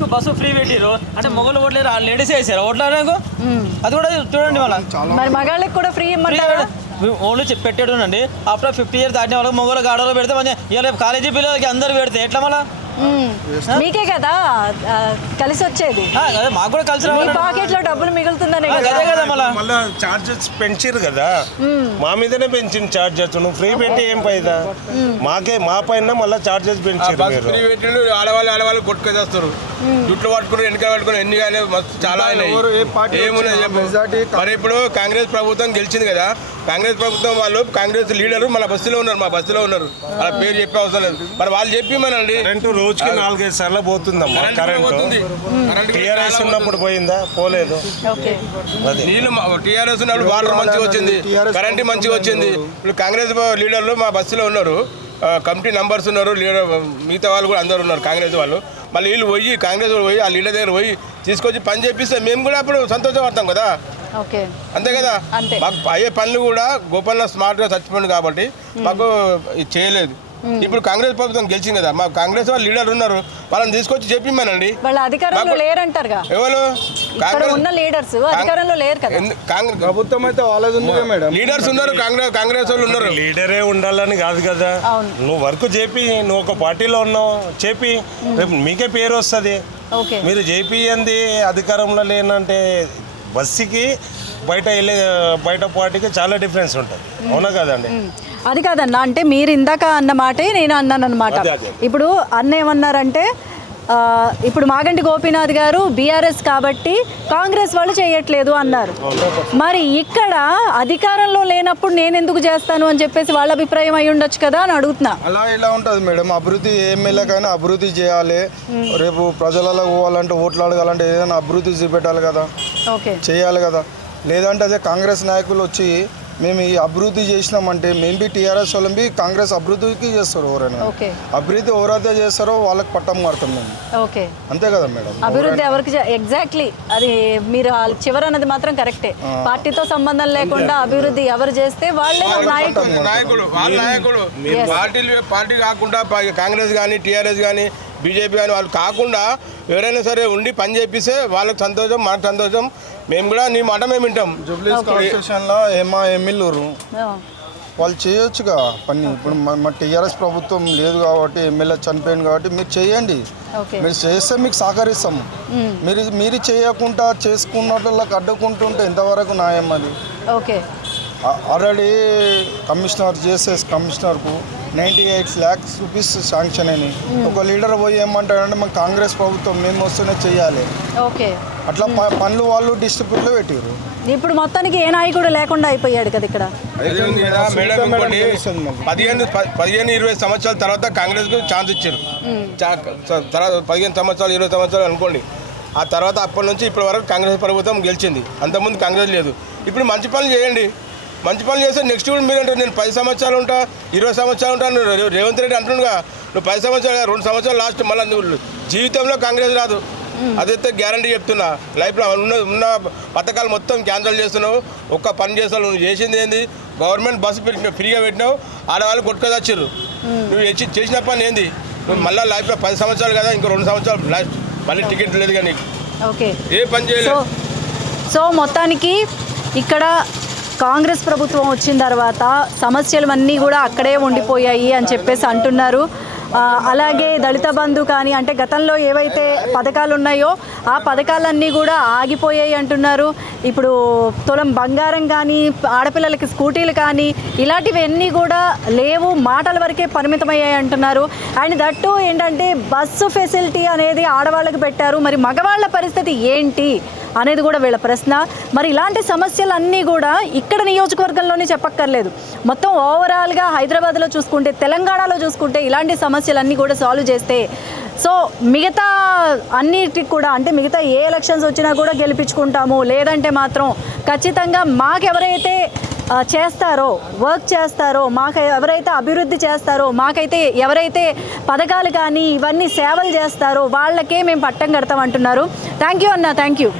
మహిళలకు bus free పెట్టిరు అంటే మొగలు ఓట్లేరు లేడీస్ వేసారు. ఓట్లేరు అది కూడా చూడండి మళ్ళీ. మరి మగాళ్ళకి కూడా ఫ్రీ ఇమ్మంటారా? ఓన్లీ చెప్పి పెట్టాడు అండి ఆఫ్టర్ ఫిఫ్టీ ఇయర్స్ దాటిన వాళ్ళకి మొగలు గాడలో పెడితే మంచిగా ఇవాళ రేపు కాలేజీ పిల్లలకి అందరు పెడితే ఎట్లా మళ్ళా. మీకే కదా కలిసి వచ్చేది. మాకు కూడా కలిసి మీ రావాలి పాకెట్లో డబ్బులు మిగులుతుందనే కదా. అదే కదా మళ్ళా. చార్జెస్ పెంచిరు కదా. మా మీదనే పెంచిన చార్జెస్ నువ్వు ఫ్రీ పెట్టి ఏం ఫైదా? మాకే మా పైన మళ్ళీ చార్జెస్ పెంచిరు మీరు. ఫ్రీ పెట్టిండు ఆడవాళ్ళు ఆడవాళ్ళు కొట్టుకొచ్చేస్తారు జుట్లు పట్టుకుని వెనక పట్టుకుని ఎన్ని కానీ మస్తు చాలా ఏమున్నాయి మరి ఇప్పుడు కాంగ్రెస్ ప్రభుత్వం గెలిచింది కదా. కాంగ్రెస్ ప్రభుత్వం వాళ్ళు కాంగ్రెస్ లీడర్ మన బస్సులో ఉన్నారు మా బస్సులో ఉన్నారు. వాళ్ళ పేరు చెప్పే అవసరం లేదు. మరి వాళ్ళు చెప్పి మనండి కరెంటు రోజుకి నాలుగైదు సార్లు పోతుందమ్మా కరెంట్ టీఆర్ఎస్ ఉన్నప్పుడు పోయిందా? పోలేదు. నీళ్ళు టీఆర్ఎస్ ఉన్నప్పుడు వాటర్ మంచిగా వచ్చింది. కరెంట్ మంచిగా వచ్చింది. ఇప్పుడు కాంగ్రెస్ లీడర్లు మా బస్సులో ఉన్నారు. కమిటీ నంబర్స్ ఉన్నారు. లీడర్ మిగతా వాళ్ళు కూడా అందరు ఉన్నారు కాంగ్రెస్ వాళ్ళు. మళ్ళీ వీళ్ళు పోయి కాంగ్రెస్ వాళ్ళు పోయి ఆ లీడర్ దగ్గర పోయి తీసుకొచ్చి పని చేపిస్తే మేము కూడా అప్పుడు సంతోషపడతాం కదా. అంతే కదా. మాకు అయ్యే పనులు కూడా గోపాల స్మార్ట్గా చచ్చిపోయింది కాబట్టి మాకు ఇది చేయలేదు. ఇప్పుడు కాంగ్రెస్ ప్రభుత్వం గెలిచింది కదా మా కాంగ్రెస్ వాళ్ళు లీడర్ ఉన్నారు వాళ్ళని తీసుకొచ్చి చెప్పిమనండి వాళ్ళ అధికారంలో మాకు- లేరంటారుగా? ఎవరు? ఇక్కడ ఉన్న లీడర్స్ అధికారంలో లేరు కదా. ఎందు- కాంగ్రెస్ ప్రభుత్వం అయితే వాళ్ళది ఉంది మేడం. లీడర్స్ ఉన్నారు కాంగ్రెస్ కాంగ్రెస్ వాళ్ళు ఉన్నారు. లీడరే ఉండాలని కాదు కదా. నువ్వు వర్క్ చేపి నువ్వు ఒక పార్టీలో ఉన్నావు చేపి. రేపు మీకే పేరు వస్తుంది. ఓకే. మీరు చేపియంది అధికారంలో లేనంటే బస్సుకి బయట వెళ్ళే బయట పార్టీకి చాలా డిఫరెన్స్ ఉంటుంది. అవునా కదండి? అది కాదన్న అంటే మీరు ఇందాక అన్న మాటే నేను అన్నాను అనమాట. ఇప్పుడు అన్న ఏమన్నారంటే ఇప్పుడు మాగంటి గోపీనాథ్ గారు బీఆర్ఎస్ కాబట్టి కాంగ్రెస్ వాళ్ళు చేయట్లేదు అన్నారు. మరి ఇక్కడ అధికారంలో లేనప్పుడు నేను ఎందుకు చేస్తాను అని చెప్పేసి వాళ్ళ అభిప్రాయం అయి ఉండొచ్చు కదా అని అడుగుతున్నా. అలా ఇలా ఉంటుంది మేడం. అభివృద్ధి ఎమ్మెల్యేకైనా అభివృద్ధి చేయాలి. రేపు ప్రజలలో పోవాలంటే ఓట్లు అడగాలంటే ఏదైనా అభివృద్ధి చూపెట్టాలి కదా. ఓకే. చేయాలి కదా. లేదంటే అదే కాంగ్రెస్ నాయకులు వచ్చి మేము ఈ అభివృద్ధి చేసినామంటే మేము బి టీఆర్ఎస్ వాళ్ళం బి కాంగ్రెస్ అభివృద్ధికి చేస్తారు ఎవరైనా. ఓకే. అభివృద్ధి ఎవరైతే చేస్తారో వాళ్ళకి పట్టం మారుతాం మేము. ఓకే. అంతే కదా మేడం. అభివృద్ధి ఎవరికి ఎగ్జాక్ట్లీ అది మీరు ఆ చివరి అన్నది మాత్రం కరెక్టే పార్టీతో సంబంధం లేకుండా అభివృద్ధి ఎవరు చేస్తే వాళ్ళే వాళ్ళ నాయకులు. పార్టీలు పార్టీ కాకుండా కాంగ్రెస్ కానీ టీఆర్ఎస్ కానీ బీజేపీ కానీ వాళ్ళు కాకుండా ఎవరైనా సరే ఉండి పని చేపిస్తే వాళ్ళకి సంతోషం మనకు సంతోషం. మేము కూడా నీ మాట మేము వింటాం. జూబ్లీస్ కార్పొరేషన్లో ఏమా ఎమ్మెల్యేలు ఆ, వాళ్ళు చేయొచ్చుగా పని. ఇప్పుడు మా- టీఆర్ఎస్ ప్రభుత్వం లేదు కాబట్టి ఎమ్మెల్యే చనిపోయింది కాబట్టి మీరు చేయండి. ఓకే. మీరు చేస్తే మీకు సహకరిస్తాము మీరు మీరు చేయకుండా చేసుకున్నట్లకు అడ్డుకుంటుంటే ఎంతవరకు న్యాయం అది? ఓకే. ఆల్రెడీ కమిషనర్ జేసెస్ కమిషనర్కు ninety eight lakhs rupees sanction అయినాయి. ఒక లీడర్ పోయి ఏమంటాడంటే మాకు కాంగ్రెస్ ప్రభుత్వం మేము వస్తేనే చేయాలి ఓకే. అట్లా ప- పనులు వాళ్ళు డిస్ట్రిబ్యూట్లో పెట్టారు ఇప్పుడు మొత్తానికి ఏ నాయకుడు లేకుండా అయిపోయాడు కదా ఇక్కడ. పదిహేను పదిహేను ఇరవై సంవత్సరాల తర్వాత కాంగ్రెస్కు ఛాన్స్ ఇచ్చారు. తర్వాత పదిహేను సంవత్సరాలు ఇరవై సంవత్సరాలు అనుకోండి. ఆ తర్వాత అప్పటి నుంచి ఇప్పటి వరకు కాంగ్రెస్ ప్రభుత్వం గెలిచింది. అంతకుముందు కాంగ్రెస్ లేదు. ఇప్పుడు మంచి పనులు చేయండి. మంచి పనులు చేస్తే నెక్స్ట్ కూడా మీరు అంటారు నేను పది సంవత్సరాలు ఉంటా ఇరవై సంవత్సరాలు ఉంటాను రేవంత్ రెడ్డి అంటుండగా నువ్వు పది సంవత్సరాలు రెండు సంవత్సరాలు లాస్ట్ మళ్ళీ నువ్వు జీవితంలో కాంగ్రెస్ రాదు. అదైతే గ్యారంటీ చెప్తున్నా. లైఫ్లో ఉన్న ఉన్న పథకాలు మొత్తం క్యాన్సిల్ చేస్తున్నావు. ఒక్క పని చేస్తావు నువ్వు చేసింది ఏంది? గవర్నమెంట్ బస్సు ఫ్రీగా పెట్టినావు. ఆడవాళ్ళు కొట్టుకొచ్చారు. నువ్వు చేసి- చేసిన పని ఏంది? నువ్వు మళ్ళీ లైఫ్లో పది సంవత్సరాలు కదా ఇంకో రెండు సంవత్సరాలు లైఫ్ మళ్ళీ టికెట్ లేదు కానీ. ఏ పని చేయలేదు. సో మొత్తానికి ఇక్కడ కాంగ్రెస్ ప్రభుత్వం వచ్చిన తర్వాత సమస్యలు అన్నీ కూడా అక్కడే ఉండిపోయాయి అని చెప్పేసి అంటున్నారు. అలాగే దళిత బంధు కానీ అంటే గతంలో ఏవైతే పథకాలు ఉన్నాయో ఆ పథకాలన్నీ కూడా ఆగిపోయాయి అంటున్నారు. ఇప్పుడు తులం బంగారం కానీ ఆడపిల్లలకి స్కూటీలు కానీ ఇలాంటివన్నీ కూడా లేవు మాటల వరకే పరిమితమయ్యాయి అంటున్నారు. అండ్ దట్టు ఏంటంటే బస్సు ఫెసిలిటీ అనేది ఆడవాళ్ళకి పెట్టారు. మరి మగవాళ్ళ పరిస్థితి ఏంటి? అనేది కూడా వీళ్ళ ప్రశ్న. మరి ఇలాంటి సమస్యలన్నీ కూడా ఇక్కడ నియోజకవర్గంలోనే చెప్పక్కర్లేదు. మొత్తం ఓవరాల్గా హైదరాబాద్లో చూసుకుంటే తెలంగాణలో చూసుకుంటే ఇలాంటి సమస్యలన్నీ కూడా సాల్వ్ చేస్తే సో మిగతా అన్నిటికి కూడా అంటే మిగతా ఏ ఎలక్షన్స్ వచ్చినా కూడా గెలిపించుకుంటాము. లేదంటే మాత్రం ఖచ్చితంగా మాకెవరైతే చేస్తారో వర్క్ చేస్తారో మాకు ఎవరైతే అభివృద్ధి చేస్తారో మాకైతే ఎవరైతే పథకాలు కానీ ఇవన్నీ సేవలు చేస్తారో వాళ్ళకే మేము పట్టం కడతాం అంటున్నారు. థ్యాంక్ యూ అన్న థ్యాంక్ యూ